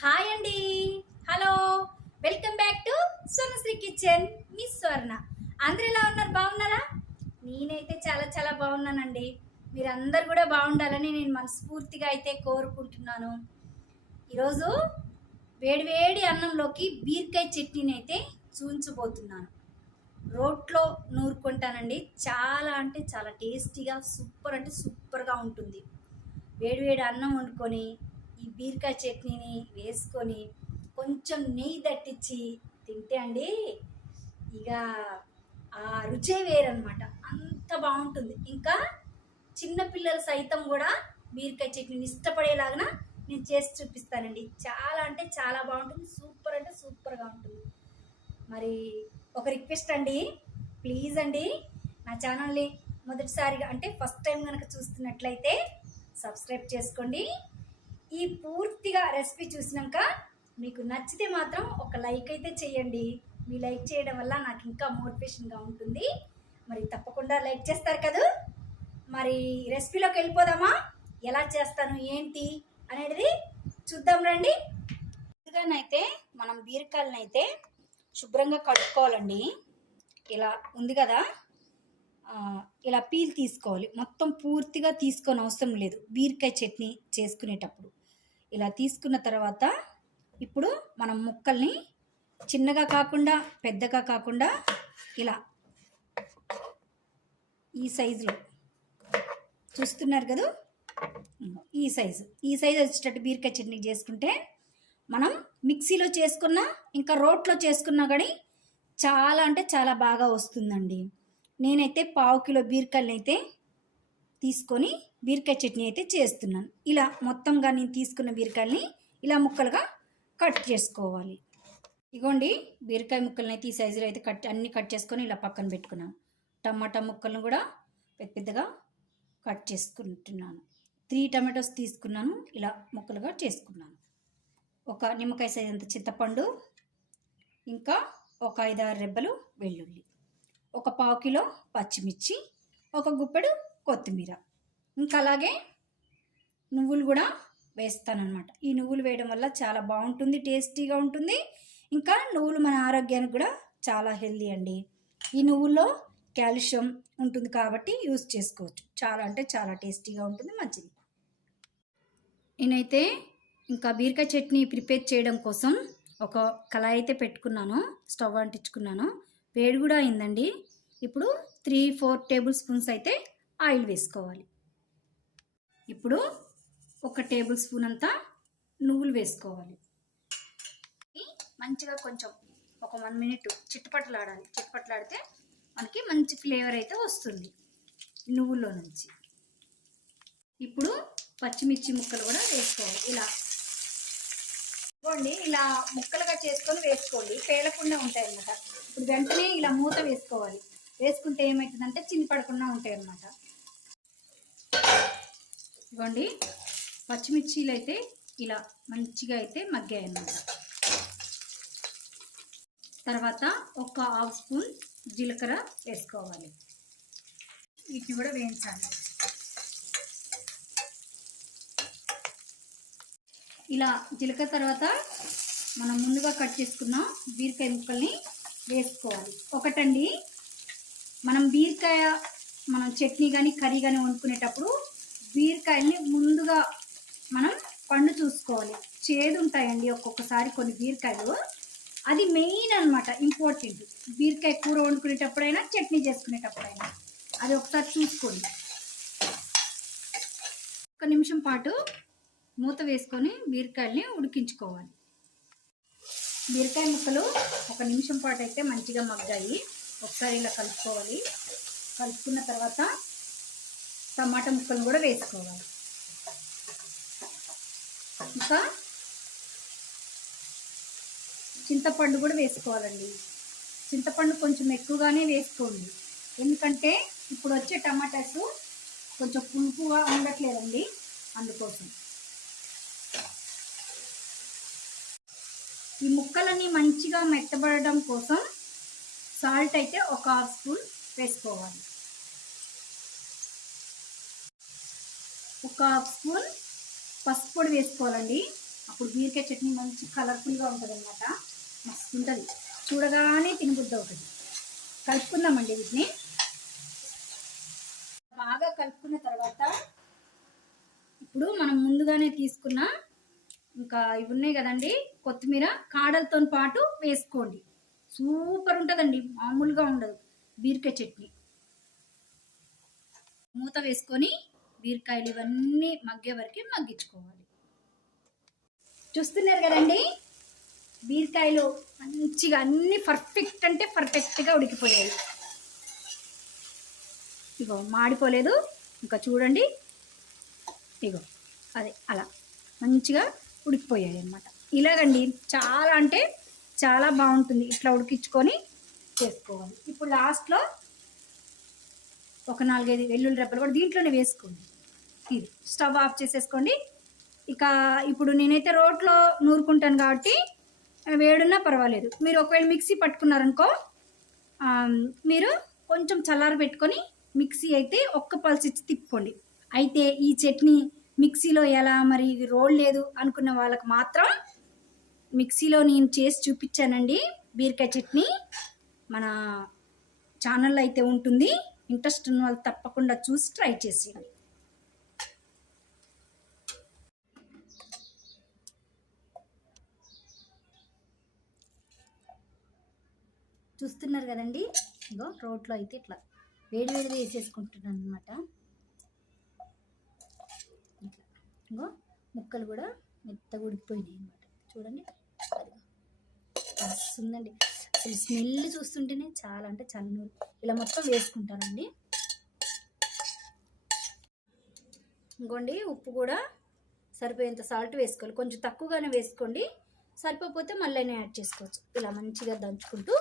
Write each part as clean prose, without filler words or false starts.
Hi అండి. Hello, welcome back to Sonashri kitchen. Miss Swarna. అందరూ ఎలా ఉన్నారు? బాగున్నారా? నేనైతే చాలా చాలా బాగున్నానండి. మీరందరూ కూడా బాగుండాలని నేను మనస్ఫూర్తిగా అయితే కోరుకుంటున్నాను. ఈరోజు వేడివేడి అన్నంలోకి బీరకాయ చట్నీని అయితే చూపించబోతున్నాను. రోట్లో నూరుకుంటానండి. చాలా అంటే చాలా టేస్టీగా సూపర్ అంటే సూపర్గా ఉంటుంది. వేడివేడి అన్నం వండుకొని ఈ బీరకాయ చట్నీని వేసుకొని కొంచెం నెయ్యి దట్టించి తింటే అండి ఇక ఆ రుచే వేరనమాట. అంత బాగుంటుంది. ఇంకా చిన్నపిల్లలు సైతం కూడా బీరకాయ చట్నీని ఇష్టపడేలాగా నేను చేసి చూపిస్తానండి. చాలా అంటే చాలా బాగుంటుంది. సూపర్ అంటే సూపర్గా ఉంటుంది. మరి ఒక రిక్వెస్ట్ అండి, ప్లీజ్ అండి, నా ఛానల్ని మొదటిసారిగా అంటే ఫస్ట్ టైం కనుక చూస్తున్నట్లయితే సబ్స్క్రైబ్ చేసుకోండి. ఈ పూర్తిగా రెసిపీ చూసినాక మీకు నచ్చితే మాత్రం ఒక లైక్ అయితే చేయండి. మీ లైక్ చేయడం వల్ల నాకు ఇంకా మోటివేషన్గా ఉంటుంది. మరి తప్పకుండా లైక్ చేస్తారు కదా. మరి రెసిపీలోకి వెళ్ళిపోదామా? ఎలా చేస్తాను ఏంటి అనేది చూద్దాం రండి. ముందుగానైతే మనం బీరకాయలను అయితే శుభ్రంగా కడుక్కోవాలండి. ఇలా ఉంది కదా, ఇలా పీల్ తీసుకోవాలి. మొత్తం పూర్తిగా తీసుకొని అవసరం లేదు బీరకాయ చట్నీ చేసుకునేటప్పుడు. ఇలా తీసుకున్న తర్వాత ఇప్పుడు మనం ముక్కల్ని చిన్నగా కాకుండా పెద్దగా కాకుండా ఇలా ఈ సైజులో చూస్తున్నారు కదా, ఈ సైజు వచ్చేటట్టు బీరకాయ చట్నీ చేసుకుంటే మనం మిక్సీలో చేసుకున్నా ఇంకా రోట్లో చేసుకున్నా కానీ చాలా అంటే చాలా బాగా వస్తుందండి. నేనైతే 1/2 కిలో బీరకాయలను అయితే తీసుకొని బీరకాయ చట్నీ అయితే చేస్తున్నాను. ఇలా మొత్తంగా నేను తీసుకున్న బీరకాయల్ని ఇలా ముక్కలుగా కట్ చేసుకోవాలి. ఇగోండి, బీరకాయ ముక్కలను అయితే ఈ సైజులో అయితే అన్నీ కట్ చేసుకొని ఇలా పక్కన పెట్టుకున్నాను. టమాటా ముక్కలను కూడా పెద్దగా కట్ చేసుకుంటున్నాను. 3 టమాటోస్ తీసుకున్నాను. ఇలా ముక్కలుగా చేసుకున్నాను. ఒక నిమ్మకాయ సైజ్ అంత చింతపండు, ఇంకా ఒక 5-6 రెబ్బలు వెల్లుల్లి, ఒక 1/2 కిలో పచ్చిమిర్చి, ఒక గుప్పెడు కొత్తిమీర, ఇంకా అలాగే నువ్వులు కూడా వేస్తానన్నమాట. ఈ నువ్వులు వేయడం వల్ల చాలా బాగుంటుంది, టేస్టీగా ఉంటుంది. ఇంకా నువ్వులు మన ఆరోగ్యానికి కూడా చాలా హెల్దీ అండి. ఈ నువ్వుల్లో కాల్షియం ఉంటుంది కాబట్టి యూజ్ చేసుకోవచ్చు. చాలా అంటే చాలా టేస్టీగా ఉంటుంది, మంచిది. నేనైతే ఇంకా బీరకాయ చట్నీ ప్రిపేర్ చేయడం కోసం ఒక కళాయి అయితే పెట్టుకున్నాను. స్టవ్ అంటించుకున్నాను. వేడి కూడా అయిందండి. ఇప్పుడు 3-4 టేబుల్ స్పూన్స్ అయితే ఆయిల్ వేసుకోవాలి. ఇప్పుడు 1 టేబుల్ స్పూన్ అంతా నువ్వులు వేసుకోవాలి. మంచిగా కొంచెం ఒక 1 మినిట్ చిట్టపట్టలాడాలి. చిట్టపట్టలాడితే మనకి మంచి ఫ్లేవర్ అయితే వస్తుంది నువ్వుల్లో నుంచి. ఇప్పుడు పచ్చిమిర్చి ముక్కలు కూడా వేసుకోవాలి. ఇలా ముక్కలుగా చేసుకొని వేసుకోండి, పేలకుండా ఉంటాయి అన్నమాట. ఇప్పుడు వెంటనే ఇలా మూత వేసుకోవాలి. వేసుకుంటే ఏమవుతుందంటే చిన్నపడకుండా ఉంటాయి అన్నమాట. ఇవ్వండి, పచ్చిమిర్చీలు అయితే ఇలా మంచిగా అయితే మగ్గాయి అన్నమాట. తర్వాత ఒక 1/2 స్పూన్ జీలకర్ర వేసుకోవాలి. వీటిని కూడా వేయించాలి. ఇలా జీలకర్ర తర్వాత మనం ముందుగా కట్ చేసుకున్న బీరకాయ ముక్కల్ని వేసుకోవాలి. ఒకటండి, మనం చట్నీ కానీ కర్రీ కానీ వండుకునేటప్పుడు బీరకాయల్ని ముందుగా మనం పండు చూసుకోవాలి. చేదు ఉంటాయండి ఒక్కొక్కసారి కొన్ని బీరకాయలు. అది మెయిన్ అనమాట, ఇంపార్టెంట్. బీరకాయ కూర వండుకునేటప్పుడైనా చట్నీ చేసుకునేటప్పుడైనా అది ఒకసారి చూసుకోండి. 1 నిమిషం పాటు మూత వేసుకొని బీరకాయల్ని ఉడికించుకోవాలి. బీరకాయ ముక్కలు 1 నిమిషం పాటు అయితే మంచిగా మగ్గాయి. ఒకసారి ఇలా కలుపుకోవాలి. కలుపుకున్న తర్వాత టమాటా ముక్కలు కూడా వేసుకోవాలి. ఇంకా చింతపండు కూడా వేసుకోవాలండి. చింతపండు కొంచెం ఎక్కువగానే వేసుకోండి, ఎందుకంటే ఇప్పుడు వచ్చే టమాటాస్ కొంచెం పులుపుగా ఉండట్లేదండి, అందుకోసం. ఈ ముక్కలన్నీ మంచిగా మెత్తబడడం కోసం సాల్ట్ అయితే ఒక 1/2 స్పూన్ వేసుకోవాలి. ఒక 1/2 స్పూన్ పసుపు పొడి వేసుకోవాలండి. అప్పుడు బీరకాయ చట్నీ మంచి కలర్ఫుల్గా ఉంటుంది అనమాట. మస్తు ఉంటుంది, చూడగానే తినబుద్ధి అవుతుంది. కలుపుకుందామండి వీటిని. బాగా కలుపుకున్న తర్వాత ఇప్పుడు మనం ముందుగానే తీసుకున్న ఇంకా ఇవి ఉన్నాయి కదండి, కొత్తిమీర కాడలతో పాటు వేసుకోండి. సూపర్ ఉంటుందండి, మామూలుగా ఉండదు బీరకాయ చట్నీ. మూత వేసుకొని బీరకాయలు ఇవన్నీ మగ్గే వరకు మగ్గించుకోవాలి. చూస్తున్నారు కదండి, బీరకాయలు మంచిగా అన్నీ పర్ఫెక్ట్ అంటే పర్ఫెక్ట్గా ఉడికిపోయాయి. ఇగో మాడిపోలేదు, ఇంకా చూడండి, ఇగో అదే అలా మంచిగా ఉడికిపోయాయి అన్నమాట. ఇలాగండి చాలా అంటే చాలా బాగుంటుంది, ఇట్లా ఉడికించుకొని చేసుకోవాలి. ఇప్పుడు లాస్ట్లో ఒక 4-5 వెల్లుల్లి రెబ్బలు కూడా దీంట్లోనే వేసుకోండి. ఇది స్టవ్ ఆఫ్ చేసేసుకోండి. ఇక ఇప్పుడు నేనైతే రోట్లో నూరుకుంటాను కాబట్టి వేడున్నా పర్వాలేదు. మీరు ఒకవేళ మిక్సీ పట్టుకున్నారనుకో, మీరు కొంచెం చల్లార పెట్టుకొని మిక్సీ అయితే ఒక్క పల్స్ ఇచ్చి తిప్పుకోండి. అయితే ఈ చట్నీ మిక్సీలో ఎలా మరి రోల్ లేదు అనుకున్న వాళ్ళకి మాత్రం మిక్సీలో నేను చేసి చూపించానండి బీరకాయ చట్నీ. మన ఛానల్లో అయితే ఉంటుంది, ఇంట్రెస్ట్ ఉన్న వాళ్ళు తప్పకుండా చూసి ట్రై చేసేయండి. చూస్తున్నారు కదండి, ఇగో రోట్లో అయితే ఇట్లా వేడివేడిగా వేసేసుకుంటున్నాను అనమాట. ఇట్లా ఇగో ముక్కలు కూడా మెత్తగా ఉడికిపోయినాయి అనమాట. చూడండి వస్తుందండి, అసలు స్మెల్ చూస్తుంటేనే చాలా అంటే చాలా. ఇలా మొత్తం వేసుకుంటానండి. ఇంకోండి ఉప్పు కూడా సరిపోయేంత సాల్ట్ వేసుకోవాలి, కొంచెం తక్కువగానే వేసుకోండి, సరిపోతే మళ్ళీ యాడ్ చేసుకోవచ్చు. ఇలా మంచిగా దంచుకుంటూ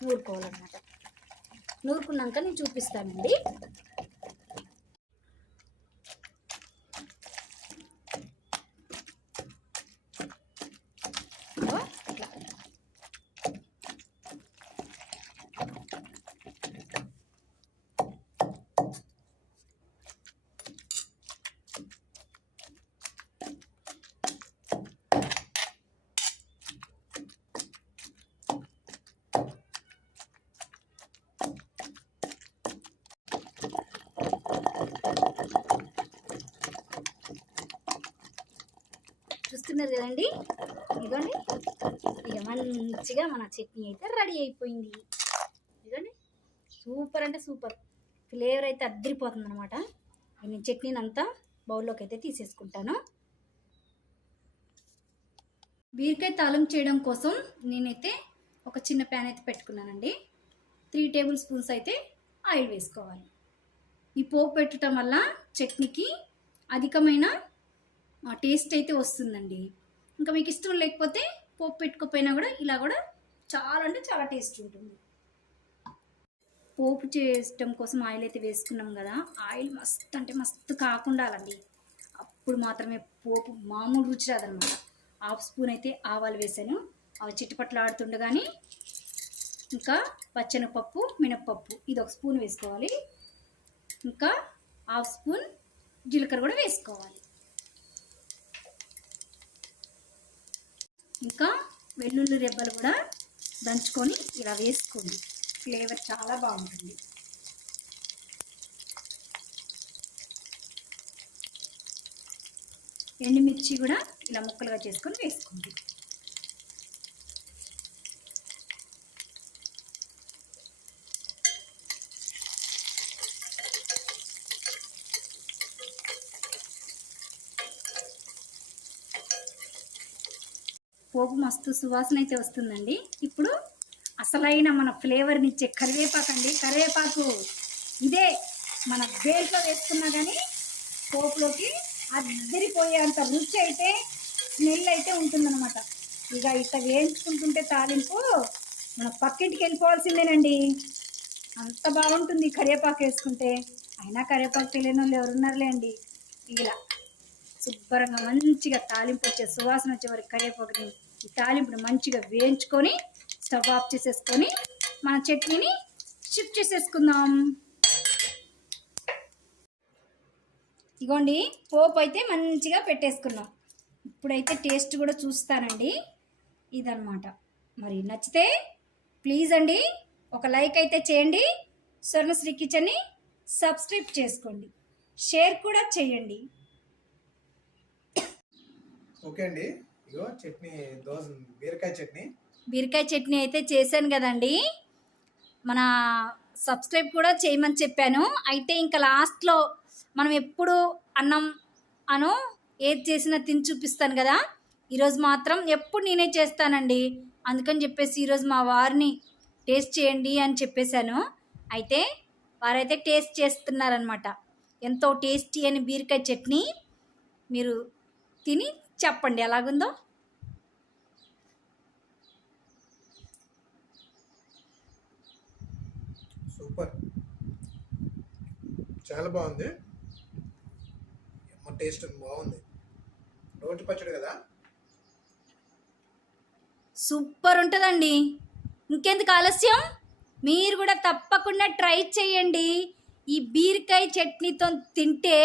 నూరుకోవాలన్నమాట. నూరుకున్నాక నేను చూపిస్తానండి. చూస్తున్నారు కదండి, ఇదిగోండి ఇక మంచిగా మన చట్నీ అయితే రెడీ అయిపోయింది. ఇదిగోండి సూపర్ అంటే సూపర్, ఫ్లేవర్ అయితే అద్దరిపోతుంది అనమాట. నేను చట్నీని అంతా బౌల్లోకి అయితే తీసేసుకుంటాను. బీరకాయ తాలింపు చేయడం కోసం నేనైతే ఒక చిన్న ప్యాన్ అయితే పెట్టుకున్నానండి. 3 టేబుల్ స్పూన్స్ అయితే ఆయిల్ వేసుకోవాలి. ఈ పోపు పెట్టడం వల్ల చట్నీకి అధికమైన టేస్ట్ అయితే వస్తుందండి. ఇంకా మీకు ఇష్టం లేకపోతే పోపు పెట్టుకోపోయినా కూడా ఇలా కూడా చాలా అంటే చాలా టేస్ట్ ఉంటుంది. పోపు చేయడం కోసం ఆయిల్ అయితే వేసుకున్నాం కదా, ఆయిల్ మస్తు అంటే మస్తు కాకుండాలండి, అప్పుడు మాత్రమే పోపు మామూలు రుచి రాదనమాట. 1/2 స్పూన్ అయితే ఆవాలు వేసాను, అవి చిట్టుపట్లు ఆడుతుండగానే ఇంకా పచ్చెనపప్పు మినప్పప్పు ఇది 1 స్పూన్ వేసుకోవాలి. ఇంకా 1/2 స్పూన్ జీలకర్ర కూడా వేసుకోవాలి. ఇంకా వెల్లుల్లి రెబ్బలు కూడా దంచుకొని ఇలా వేసుకోండి, ఫ్లేవర్ చాలా బాగుంటుంది. ఎండుమిర్చి కూడా ఇలా ముక్కలుగా చేసుకొని వేసుకోండి. పోపు మస్తు సువాసన అయితే వస్తుందండి. ఇప్పుడు అసలైన మన ఫ్లేవర్ని ఇచ్చే కరివేపాకు అండి. కరివేపాకు ఇదే మన దేంట్లో వేసుకున్నా కానీ పోపులోకి అద్దరిపోయేంత రుచి అయితే స్మెల్ అయితే ఉంటుందన్నమాట. ఇక ఇట్లా వేయించుకుంటుంటే తాలింపు మన పక్కింటికి వెళ్ళిపోవాల్సిందేనండి, అంత బాగుంటుంది కరివేపాకు వేసుకుంటే. అయినా కరివేపాకు తెలియని వాళ్ళు ఎవరున్నారులేండి. ఇలా శుభ్రంగా మంచిగా తాలింపు వచ్చే సువాసన వచ్చే వరకు కరివేపాకుని ఈ తాలింపుని మంచిగా వేయించుకొని స్టవ్ ఆఫ్ చేసేసుకొని మన చట్నీని షిఫ్ట్ చేసేసుకుందాం. ఇగోండి పోపు అయితే మంచిగా పెట్టేసుకున్నాం. ఇప్పుడైతే టేస్ట్ కూడా చూస్తానండి. ఇదన్నమాట. మరి నచ్చితే ప్లీజ్ అండి ఒక లైక్ అయితే చేయండి. స్వర్ణశ్రీ కిచెన్ని సబ్స్క్రైబ్ చేసుకోండి, షేర్ కూడా చేయండి. ఓకే అండి. ఇగో చట్నీ, బీరకాయ చట్నీ అయితే చేశాను కదండి. మన సబ్స్క్రైబ్ కూడా చేయమని చెప్పాను. అయితే ఇంకా లాస్ట్లో మనం ఎప్పుడు అన్నం అను ఏది చేసినా తిని చూపిస్తాను కదా. ఈరోజు మాత్రం ఎప్పుడు నేనే చేస్తానండి. అందుకని చెప్పేసి ఈరోజు మా వారిని టేస్ట్ చేయండి అని చెప్పేశాను. అయితే వారైతే టేస్ట్ చేస్తున్నారనమాట. ఎంతో టేస్టీ అని బీరకాయ చట్నీ. మీరు తిని చెప్పండి ఎలాగుందో. సూపర్, చాలా బాగుంది. టేస్ట్ బాగుంది. రోటి పచ్చడి కదా, సూపర్ ఉంటుందండి. ఇంకెందుకు ఆలస్యం, మీరు కూడా తప్పకుండా ట్రై చేయండి. ఈ బీరకాయ చట్నీతో తింటే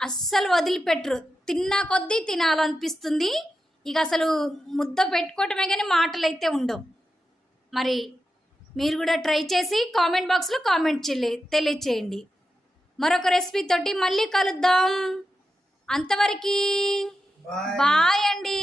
అస్సలు వదిలిపెట్టరు. తిన్నా కొద్దీ తినాలనిపిస్తుంది. ఇక అసలు ముద్ద పెట్టుకోవటమే కానీ మాటలు అయితే ఉండవు. మరి మీరు కూడా ట్రై చేసి కామెంట్ బాక్స్లో కామెంట్ తెలియచేయండి. మరొక రెసిపీ తోటి మళ్ళీ కలుద్దాం. అంతవరకు బాయ్ అండి.